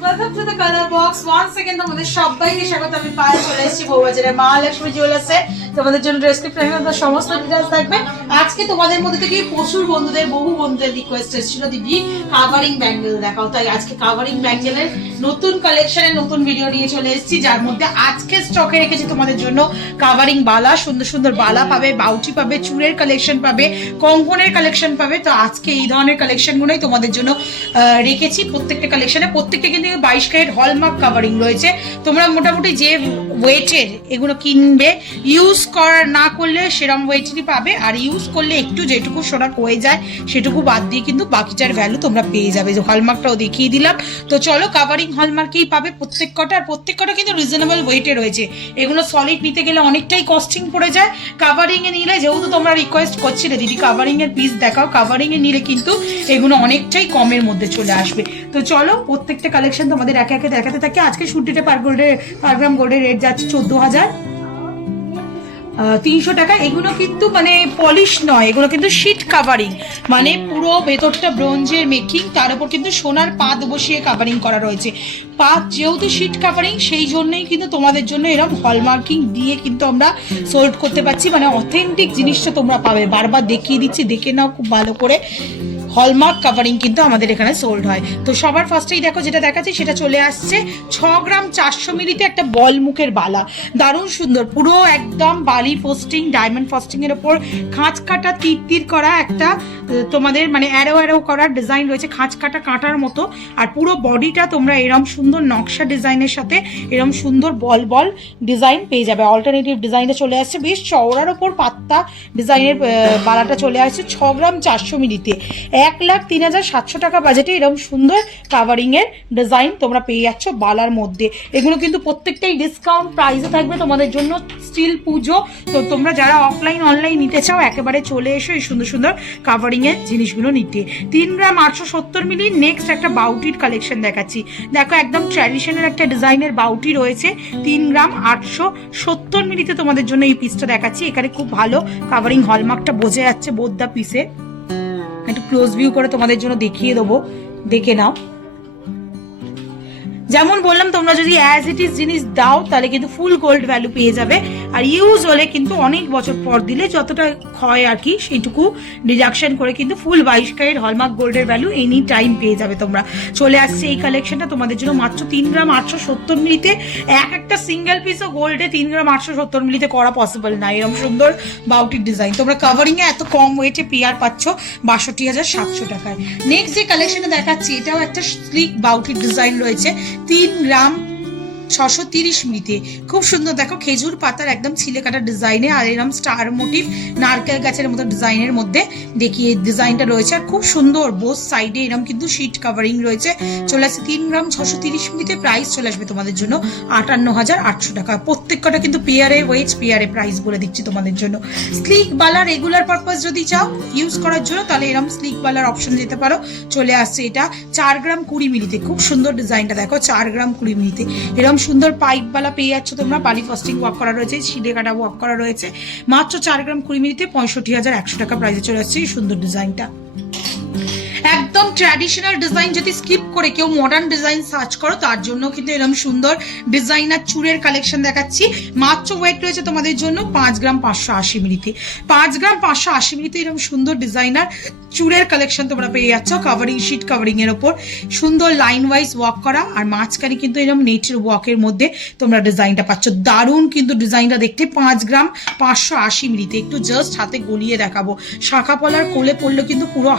Welcome to the color box. Once again তোমাদের সবাইকে স্বাগত। আমি পায়ে চলে এসেছি বউবাজারে মহালক্ষ্মী জুয়েলার্সে। তোমাদের জন্য ডেসক্রিপশনে সমস্ত ডিটেইলস থাকবে। আজকে তোমাদের মধ্যে থেকে প্রচুর বন্ধুদের বহু বন্ধুদের রিকোয়েস্ট এসেছিল দিদি কাভারিং ব্যাঙ্গেল দেখাও, তাই আজকে কাভারিং ব্যাঙ্গেলের নতুন কালেকশনের নতুন ভিডিও নিয়ে চলে এসেছি, যার মধ্যে আজকে স্টকে রেখেছি তোমাদের জন্য কাভারিং বালা। সুন্দর সুন্দর বালা পাবে, বাউটি পাবে, চুড়ের কালেকশন পাবে, কঙ্কনের কালেকশন পাবে। তো আজকে এই ধরনের কালেকশনগুলোই তোমাদের জন্য রেখেছি। প্রত্যেকটা কালেকশনে প্রত্যেকটা কিন্তু 22 ক্যারেট হলমার্ক কাভারিং রয়েছে। তোমরা মোটামুটি যে ওয়েটের এগুলো কিনবে, ইউজ করা না করলে সেরকম ওয়েটেরই পাবে, আর ইউজ করলে একটু যেটুকু সোনা হয়ে যায় সেটুকু বাদ দিয়ে কিন্তু বাকিটার ভ্যালু তোমরা পেয়ে যাবে। যে হলমার্কটাও দেখিয়ে দিলাম। তো চলো, কাভারিং হলমার্কেই পাবে প্রত্যেক কটা, আর প্রত্যেক কটা কিন্তু রিজনেবল ওয়েটে রয়েছে। এগুলো সলিড নিতে গেলে অনেকটাই কস্টিং পড়ে যায়। কাভারিং এ নিলে, যেহেতু তোমরা রিকোয়েস্ট করছিলে দিদি কাভারিং এর পিস দেখাও, কাভারিং এ নিলে কিন্তু এগুলো অনেকটাই কমের মধ্যে চলে আসবে। তো চলো, প্রত্যেকটা কালেকশন তোমাদের একে একে দেখাতে থাকি। আজকে শুটিতে পার গ্রাম গোল্ডের রেট যাচ্ছে 14,300 টাকা। এগুলো কিন্তু মানে পলিশ নয়, এগুলো কিন্তু শীট কাভারিং, মানে পুরো ভেতরটা ব্রোঞ্জের মেকিং, তার উপর কিন্তু সোনার পাত বসিয়ে কাভারিং করা রয়েছে। পাত যেহেতু শীট কাভারিং, সেই জন্যই কিন্তু তোমাদের জন্য এরকম হলমার্কিং দিয়ে কিন্তু আমরা সোল্ড করতে পারছি। মানে অথেন্টিক জিনিসটা তোমরা পাবে। বারবার দেখিয়ে দিচ্ছি, দেখে নাও খুব ভালো করে। হলমার্ক কাভারিং কিন্তু আমাদের এখানে সোল্ড হয়। তো সবার ফার্স্টেই দেখো যেটা দেখাচ্ছি সেটা চলে আসছে 6 গ্রাম 400 মিলিতে একটা বল মুখের বালা, দারুণ সুন্দর, পুরো একদম বালি পোস্টিং, ডায়মন্ড পোস্টিং এর উপর খাঁচ কাটা তীর করা একটা তোমাদের মানে অ্যারো করার ডিজাইন রয়েছে, খাঁচ কাটা কাঁটার মতো। আর পুরো বডিটা তোমরা এরম সুন্দর নকশা ডিজাইনের সাথে এরম সুন্দর বল ডিজাইন পেয়ে যাবে। অল্টারনেটিভ ডিজাইনটা চলে আসছে, বেশ চওড়ার ওপর পাত্তা ডিজাইনের বালাটা চলে আসছে 6 গ্রাম 400 মিলিতে। 1,03,700 টাকা বাজেটে এরকম সুন্দর কাভারিং এর ডিজাইন তোমরা পেয়ে যাচ্ছ বালার মধ্যে। এগুলো কিন্তু প্রত্যেকটাই ডিসকাউন্ট প্রাইসে থাকবে তোমাদের জন্য। স্টিল পুজো, তো তোমরা যারা অফলাইন অনলাইন নিতে চাও একেবারে চলে এসো এই সুন্দর সুন্দর কাভারিং এর জিনিসগুলো নিতে। 3 গ্রাম 870 মিলি। নেক্সট একটা বাউটির কালেকশন দেখাচ্ছি। দেখো একদম ট্র্যাডিশনাল একটা ডিজাইনের বাউটি রয়েছে 3 গ্রাম 870 মিলিতে তোমাদের জন্য এই পিসটা দেখাচ্ছি। এখানে খুব ভালো কাভারিং হলমার্কটা বোঝা যাচ্ছে বোদ্দা পিসে। একটু ক্লোজ ভিউ করে তোমাদের জন্য দেখিয়ে দেবো, দেখে নাও। যেমন বললাম, তোমরা যদি অ্যাজ ইট ইজ জিনিস দাও তাহলে কিন্তু ফুল গোল্ড ভ্যালু পেয়ে যাবে, আর ইউজ হলে কিন্তু অনেক বছর পর দিলে যতটা ক্ষয় আর কি সেইটুকু ডিডাকশন করে কিন্তু ফুল 22 ক্যারেট হলমার্ক গোল্ডের ভ্যালু এনি টাইম পেয়ে যাবে তোমরা। চলে আসছে এই কালেকশনটা তোমাদের জন্য মাত্র 3 গ্রাম 870 মিলিতে। একটা সিঙ্গেল পিসও গোল্ডে 3 গ্রাম 870 মিলিতে করা পসিবল না এরকম সুন্দর বাউটির ডিজাইন। তোমরা কাভারিং এ এত কম ওয়েটে পেয়ার পাচ্ছ 62,700 টাকায়। নেক্সট যে কালেকশনে দেখাচ্ছি এটাও একটা স্লিক বাউটির ডিজাইন রয়েছে 3 গ্রাম 630 মিলিতে। খুব সুন্দর, দেখো খেজুর পাতার একদম ছিলে কাটা ডিজাইনে, আর এরকম স্টার মোটিভ নারকেল গাছের মতো ডিজাইনের মধ্যে দেখিয়ে ডিজাইনটা রয়েছে। আর খুব সুন্দর বোথ সাইডে এরকম কিন্তু শীট কাভারিং রয়েছে। চলে আসছে 3 গ্রাম 630 মিলিতে। প্রাইস চলে আসবে তোমাদের জন্য 58,800 টাকা। প্রত্যেক কটা কিন্তু পেয়ারে ওয়েট, পেয়ারে প্রাইস বলে দিচ্ছি তোমাদের জন্য। স্লিক বালা রেগুলার পারপাস যদি চাও ইউজ করার জন্য তাহলে এরকম স্লিক বালার অপশন যেতে পারো। চলে আসছে এটা 4 গ্রাম 20 মিলিতে। খুব সুন্দর ডিজাইনটা দেখো, 4 গ্রাম 20 মিলিতে এরকম সুন্দর পাইপ বালা পেয়ে যাচ্ছ তোমরা। বালি ফাস্টিং ওয়ার্ক করা রয়েছে, শিলে কাটা ওয়ার্ক করা রয়েছে। মাত্র 4 গ্রাম 20 মিলিতে 65,100 টাকা প্রাইসে চলে আসছে এই সুন্দর ডিজাইনটা। একদম ট্র্যাডিশনাল ডিজাইন যদি স্কিপ করে কেউ মডার্ন ডিজাইন সার্চ করো তার জন্য কিন্তু এরকম সুন্দর ডিজাইনার চুড়ের কালেকশন দেখাচ্ছি। মাত্র ওয়েট রয়েছে তোমাদের জন্য 5 গ্রাম 580 মিলিতে। 5 গ্রাম 580 মিলিতে এরকম সুন্দর ডিজাইনার চুড়ের কালেকশন তোমরা পেয়ে যাচ্ছ কাভারিং শীট কাভারিং এর ওপর সুন্দর লাইন ওয়াইজ ওয়ার্ক করা, আর মাঝখানে কিন্তু এরকম নেটের ওয়ার্কের মধ্যে তোমরা ডিজাইনটা পাচ্ছ। দারুণ কিন্তু ডিজাইনটা দেখতে। 5 গ্রাম 580 মিলিতে। একটু জাস্ট হাতে গলিয়ে দেখাবো, শাখা পলার কোলে পড়লে কিন্তু পুরো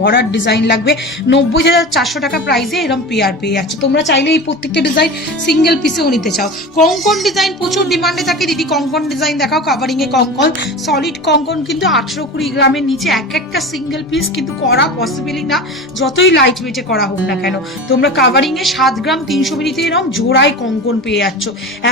ভরার ডিজাইন লাগবে। 90,400 টাকা প্রাইসে এরকম পেয়ার পেয়ে যাচ্ছে। তোমরা চাইলে এই প্রত্যেকটা ডিজাইন সিঙ্গেল পিসেও নিতে চাও। কঙ্কন ডিজাইন প্রচুর ডিমান্ডে থাকে দিদি, কঙ্কন ডিজাইন দেখাও। কাভারিং এ কঙ্কন, সলিড কঙ্কন কিন্তু 820 গ্রামের নিচে একটা সিঙ্গেল পিস কিন্তু করা পসিবলই না, যতই লাইট ওয়েটে করা হোক না কেন। তোমরা কাভারিং এ 7 গ্রাম 300 মিলিতে এরকম জোড়ায় কঙ্কন পেয়ে যাচ্ছ।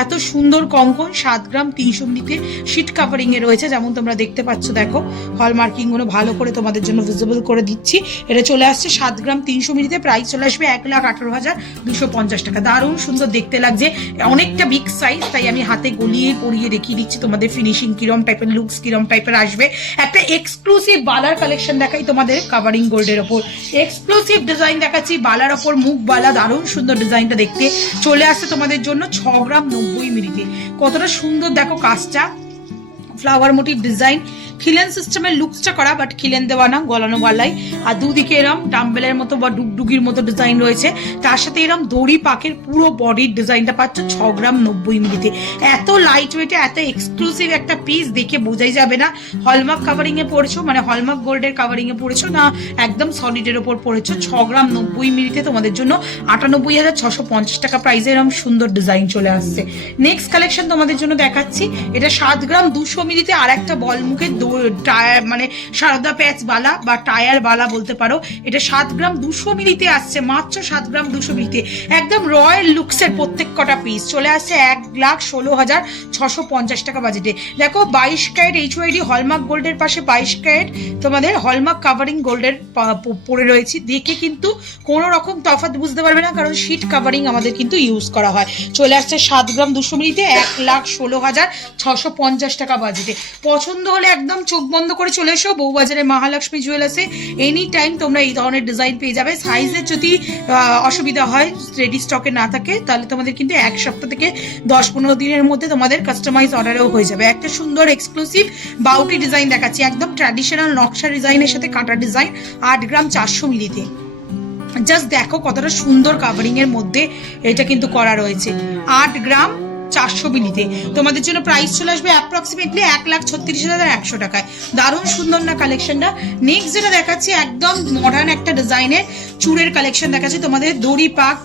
এত সুন্দর কঙ্কন 7 গ্রাম 300 মিলিতে শীট কাভারিং এ রয়েছে, যেমন তোমরা দেখতে পাচ্ছ। দেখো হলমার্কিং গুলো ভালো করে তোমাদের জন্য ভিজিবল করে দিচ্ছি। এটা চলে আসছে 7 গ্রাম 300 মিলিতে, প্রাইস চলে আসবে 1,18,250 টাকা। দারুণ সুন্দর দেখতে লাগছে, অনেকটা বিগ সাইজ, তাই আমি হাতে গলিয়ে পরিয়ে দেখিয়ে দিচ্ছি তোমাদের ফিনিশিং কিরম টাইপের, লুকস কিরম টাইপের আসবে। একটা এক্সক্লুসিভ বালার কালেকশন দেখাই তোমাদের কাভারিং গোল্ডের ওপর, এক্সক্লুসিভ ডিজাইন দেখাচ্ছি বালার ওপর, মুখ বালা, দারুণ সুন্দর ডিজাইনটা দেখতে চলে আসছে তোমাদের জন্য 6 গ্রাম 90 মিলিতে। কতটা সুন্দর দেখো কাজটা, ফ্লাওয়ার মোটিভ ডিজাইন, খিলেন সিস্টেমের লুকসটা করা, বাট খিলেন দেওয়া না, গলানো গলায়, আর দুদিকে এরম ডাম্বেলের মতো বা ডুগডুগির মতো ডিজাইন রয়েছে, তার সাথে এরম দড়ি পাকের পুরো বডির ডিজাইনটা পাচ্ছ 6 গ্রাম 90 মিলিতে। এত লাইট ওয়েটে, এত এক্সক্লুসিভ একটা পিস দেখে বোঝাই যাবে না হলমার্ক কাভারিং এ পড়েছো, মানে হলমার্ক গোল্ডের কাভারিং এ পড়েছো না একদম সলিডের ওপর পড়েছো। 6 গ্রাম 90 মিলিতে তোমাদের জন্য 98,650 টাকা প্রাইসে এরকম সুন্দর ডিজাইন চলে আসছে। নেক্সট কালেকশন তোমাদের জন্য দেখাচ্ছি, এটা 7 গ্রাম 200 মিলিতে আর একটা বল মুখের টায়ার, মানে সারদা প্যাচ বালা বা টায়ার বালা বলতে পারো। এটা 7 গ্রাম 200 মিলিতে আসছে, মাত্র 7 গ্রাম 200 মিলিতে, একদম রয়্যাল লুকসের প্রত্যেক কটা পিস চলে আসছে 1,16,650 টাকা বাজেটে। দেখো 22 ক্যারেট HYD হলমার্ক গোল্ডের পাশে 22 ক্যারেট তোমাদের হলমার্ক কাভারিং গোল্ডের পরে রয়েছে, দেখে কিন্তু কোনো রকম তফাৎ বুঝতে পারবে না, কারণ শীট কাভারিং আমাদের কিন্তু ইউজ করা হয়। চলে আসছে 7 গ্রাম 200 মিলিতে 1,16,650 টাকা বাজেটে। পছন্দ হলে একদম চোখ বন্ধ করে চলে এসো বউবাজারে মহালক্ষ্মী জুয়েলার্সে, এনি টাইম তোমরা এই ধরনের ডিজাইন পেয়ে যাবে। সাইজের যদি অসুবিধা হয়, রেডি স্টকে না থাকে, তাহলে তোমাদের কিন্তু 1 সপ্তাহ থেকে 10-15 দিনের মধ্যে তোমাদের কাস্টমাইজ অর্ডারেও হয়ে যাবে। একটা সুন্দর এক্সক্লুসিভ বাউটি ডিজাইন দেখাচ্ছি, একদম ট্র্যাডিশনাল নকশা ডিজাইনের সাথে কাটা ডিজাইন, 8 গ্রাম 400 মিলিতে। জাস্ট দেখো কতটা সুন্দর কাভারিং এর মধ্যে এটা কিন্তু করা রয়েছে, 8 গ্রাম 400 মিলিতে তোমাদের জন্য প্রাইস চলে আসবে অ্যাপ্রক্সিমেটলি 1,36,100 টাকায়। দারুণ সুন্দর না কালেকশনটা। নেক্সট যেটা দেখাচ্ছি, একদম মডার্ন একটা ডিজাইনের চুড়ের কালেকশন দেখাচ্ছি তোমাদের, দড়ি পাক,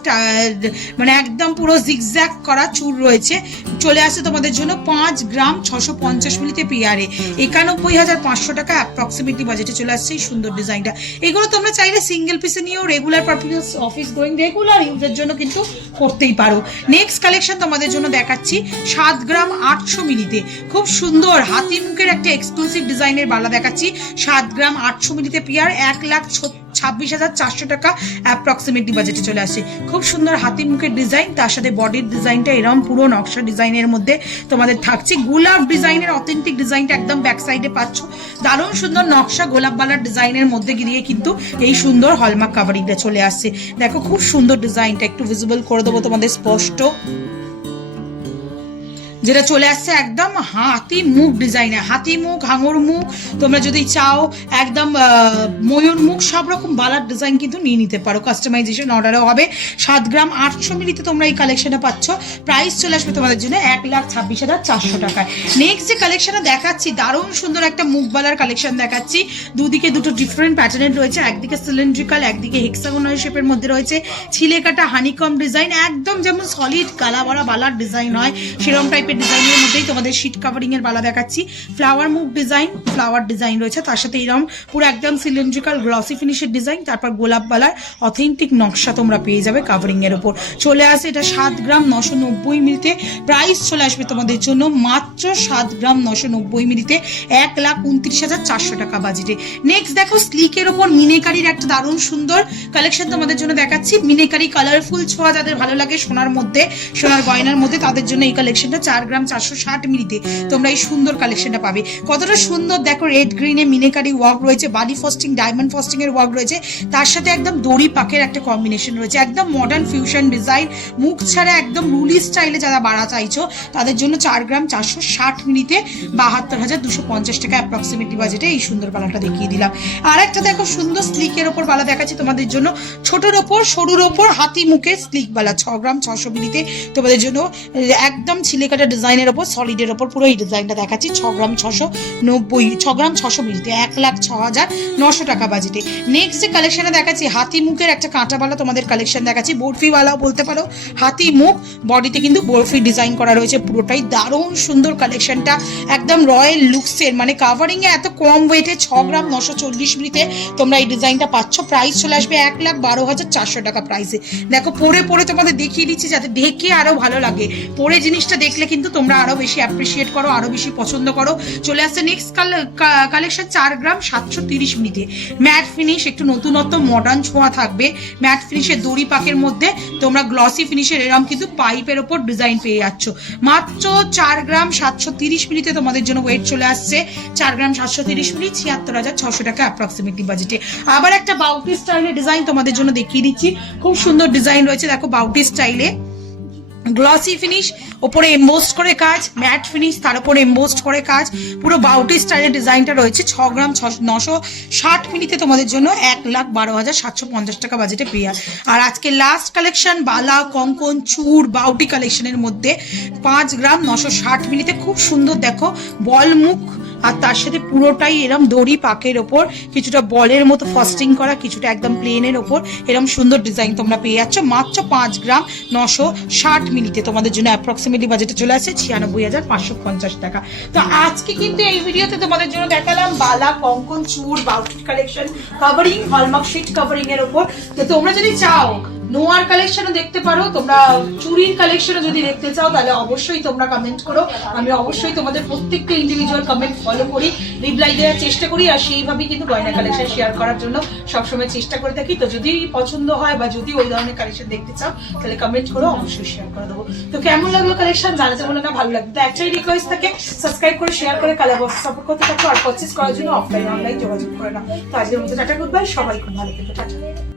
মানে একদম পুরো জিগজ্যাগ করা চুড় রয়েছে, চলে আসছে তোমাদের জন্য 5 গ্রাম 650 মিলিতে পিয়ারে, 91,500 টাকা অ্যাপ্রক্সিমেটলি বাজেটে চলে আসছে এই সুন্দর ডিজাইনটা। এগুলো তোমরা চাইলে সিঙ্গেল পিসে নিয়েও regular purpose, office going regular ইউজের জন্য কিন্তু করতেই পারো। নেক্সট কালেকশন তোমাদের জন্য দেখাচ্ছি 7 গ্রাম 800 মিলিতে, খুব সুন্দর হাতি মুখের একটা এক্সক্লুসিভ ডিজাইনের বালা দেখাচ্ছি, 7 গ্রাম 800 মিলিতে পিয়ার, 1,26,400 টাকা অ্যাপ্রক্সিমেটলি বাজেটে চলে আসে। খুব সুন্দর হাতির মুখের ডিজাইন, তার সাথে বডির ডিজাইনটা এরকম পুরো নকশা ডিজাইনের মধ্যে তোমাদের থাকছে। গোলাপ ডিজাইনের অথেন্টিক ডিজাইনটা একদম ব্যাক সাইডে পাচ্ছ, দারুণ সুন্দর নকশা গোলাপ বালার ডিজাইনের মধ্যে গিয়ে কিন্তু এই সুন্দর হলমার্ক কাভারিংটা চলে আসছে। দেখো খুব সুন্দর ডিজাইনটা, একটু ভিজিবল করে দেবো তোমাদের স্পষ্ট, যেটা চলে আসছে একদম হাতি মুখ ডিজাইনে, হাতি মুখ, হাঙর মুখ, তোমরা যদি চাও একদম ময়ূর মুখ, সব রকম বালার ডিজাইন কিন্তু নিয়ে নিতে পারো, কাস্টমাইজেশন অর্ডারও হবে। 7 গ্রাম 800 মিলিতে তোমরা এই কালেকশনটা পাচ্ছ, প্রাইস চলে আসবে তোমাদের জন্য 1,26,400 টাকায়। নেক্সট যে কালেকশনটা দেখাচ্ছি, দারুণ সুন্দর একটা মুখ বালার কালেকশন দেখাচ্ছি, দুদিকে দুটো ডিফারেন্ট প্যাটার্নের রয়েছে, একদিকে সিলিন্ড্রিক্যাল, একদিকে হেক্সাগোনাল শেপের মধ্যে রয়েছে, ছিলে কাটা হানিকম ডিজাইন, একদম যেমন সলিড কালা ভরা বালার ডিজাইন হয় সেরকম টাইপের ডিজাইনের মধ্যেই তোমাদের শীট কাভারিং এর বালা দেখাচ্ছি। ফ্লাওয়ার মুখ ডিজাইন, ফ্লাওয়ার ডিজাইন রয়েছে, তার সাথে এরকম পুরো একদম সিলিন্ড্রিক্যাল গ্লসি ফিনিশের ডিজাইন, তারপর গোলাপ বালার অথেন্টিক নকশা তোমরা পেয়ে যাবে কাভারিং এর উপর। চলে আসে এটা 7 গ্রাম 990 মিলিতে, প্রাইস চলে আসবে তোমাদের জন্য মাত্র 7 গ্রাম 990 মিলিতে, 1,29,400 টাকা বাজেটে। নেক্সট দেখো স্লিকের ওপর মিনেকারির একটা দারুণ সুন্দর কালেকশন তোমাদের জন্য দেখাচ্ছি, মিনেকারি কালারফুল ছোঁয়া যাদের ভালো লাগে সোনার মধ্যে, সোনার গয়নার মধ্যে, তাদের জন্য এই কালেকশনটা 4 গ্রাম 460 মিলিতে তোমরা এই সুন্দর কালেকশনটা পাবে। কতটা সুন্দর দেখো, রেড গ্রিনে মিনেকারি ওয়ার্ক রয়েছে, বালি ফস্টিং, ডায়মন্ড ফস্টিং এর ওয়ার্ক রয়েছে, তার সাথে একদম দড়ি পাকের একটা কম্বিনেশন রয়েছে, একদম মডার্ন ফিউশন ডিজাইন, মুখ ছাড়া একদম রুলি স্টাইলে যারা বাড়া চাইছো তাদের জন্য 4 গ্রাম 460 মিলিতে 72,250 টাকা অ্যাপ্রক্সিমেটলি বাজেটে এই সুন্দর বালাটা দেখিয়ে দিলাম। আর একটা দেখো সুন্দর স্লিকের ওপর বালা দেখাচ্ছি তোমাদের জন্য, ছোটর ওপর সরুর ওপর হাতি মুখের স্লিক বালা, 6 গ্রাম 600 মিলিতে তোমাদের জন্য, একদম ছিলে কাটা ডিজাইনের ওপর সলিডের ওপর পুরো এই ডিজাইনটা দেখাচ্ছি, 6 গ্রাম 600 মিলিতে, 1,06,900 টাকা বাজেটে। নেক্সট যে কালেকশনে দেখাচ্ছি, হাতি মুখের একটা কাঁটাওয়ালা তোমাদের কালেকশন দেখাচ্ছি, বরফিওয়ালাও বলতে পারো, হাতি মুখ, বডিতে কিন্তু বরফি ডিজাইন করা রয়েছে পুরোটাই, দারুণ সুন্দর কালেকশনটা, একদম রয়্যাল লুকসের, মানে কাভারিং এ এত কম ওয়েটে 6 গ্রাম 940 মিলিতে তোমরা এই ডিজাইনটা পাচ্ছ, প্রাইস চলে আসবে 1,12,400 টাকা প্রাইসে। দেখো পরে পরে তোমাদের দেখিয়ে দিচ্ছি যাতে দেখে আরো ভালো লাগে, পরে জিনিসটা দেখলে কিন্তু কিন্তু তোমরা আরো বেশি অ্যাপ্রিসিয়েট করো, আরো বেশি পছন্দ করো। চলে আসছে নেক্সট কালেকশন 4 গ্রাম 730 মিনিটে ম্যাট ফিনিশ, একটু নতুনত্ব মডার্ন ছোঁয়া থাকবে। ম্যাট ফিনিশের দড়ি পাকের মধ্যে তোমরা গ্লসি ফিনিশের এরকম কিন্তু পাইপের ওপর ডিজাইন পেয়ে যাচ্ছ। মাত্র 4 গ্রাম 730 মিনিটে তোমাদের জন্য ওয়েট চলে আসছে 4 গ্রাম 730 মিনিট 76,600 টাকা অ্যাপ্রক্সিমেটলি বাজেটে। আবার একটা বাউটি স্টাইলের ডিজাইন তোমাদের জন্য দেখিয়ে দিচ্ছি, খুব সুন্দর ডিজাইন রয়েছে দেখো বাউটি স্টাইলে। গ্লসি ফিনিশ, ওপরে এমবোসড করে কাজ, ম্যাট ফিনিশ, তার উপরে এমবোসড করে কাজ, পুরো বাউটি স্টাইলের ডিজাইনটা রয়েছে। 6 গ্রাম 960 মিনিটে তোমাদের জন্য 1,12,750 টাকা বাজেটে পেয়ে। আর আজকে লাস্ট কালেকশন বালা কঙ্কন চূড় বাউটি কালেকশনের মধ্যে 5 গ্রাম 960 মিনিটে খুব সুন্দর দেখো বল মুখ, আর তার সাথে পুরোটাই এরম দড়ি পাকের ওপর কিছুটা বলের মতো ফাস্টিং করা, কিছুটা একদম প্লেনের ওপর এরম সুন্দর ডিজাইন তোমরা পেয়ে যাচ্ছ মাত্র 5 গ্রাম 960 মিনিটে। তোমাদের জন্য অ্যাপ্রক্সিমেটলি বাজেটে চলে আসছে 96,550 টাকা। তো আজকে কিন্তু এই ভিডিওতে তোমাদের জন্য দেখালাম বালা কঙ্কন চূড় বাউটি collection covering, hallmark sheet covering এর ওপর। তো তোমরা যদি চাও নোয়ার কালেকশনও দেখতে পারো, তোমরা চুরির কালেকশনও যদি দেখতে চাও তাহলে অবশ্যই তোমরা কমেন্ট করো। আমি অবশ্যই তোমাদের প্রত্যেকটা ইন্ডিভিজুয়াল কমেন্ট ফলো করি, রিপ্লাই দেওয়ার চেষ্টা করি, আর সেইভাবেই কিন্তু গয়না কালেকশন শেয়ার করার জন্য সবসময় চেষ্টা করে থাকি। তো যদি পছন্দ হয় বা যদি ওই ধরনের কালেকশন দেখতে চাও তাহলে কমেন্ট করো, অবশ্যই শেয়ার করে দেবো। তো কেমন লাগলো কালেকশন জানাতে বলো না, ভালো লাগবে তো একটাই রিকোয়েস্ট থাকে, সাবস্ক্রাইব করে শেয়ার করে কালার বক্স সাপোর্ট করতে থাকো, আর পারচেস করার জন্য অফলাইন অনলাইন যোগাযোগ করে নাও। তো আজকের মতো টাটা, গুড বাই, সবাই খুব ভালো থেকো, টাটা।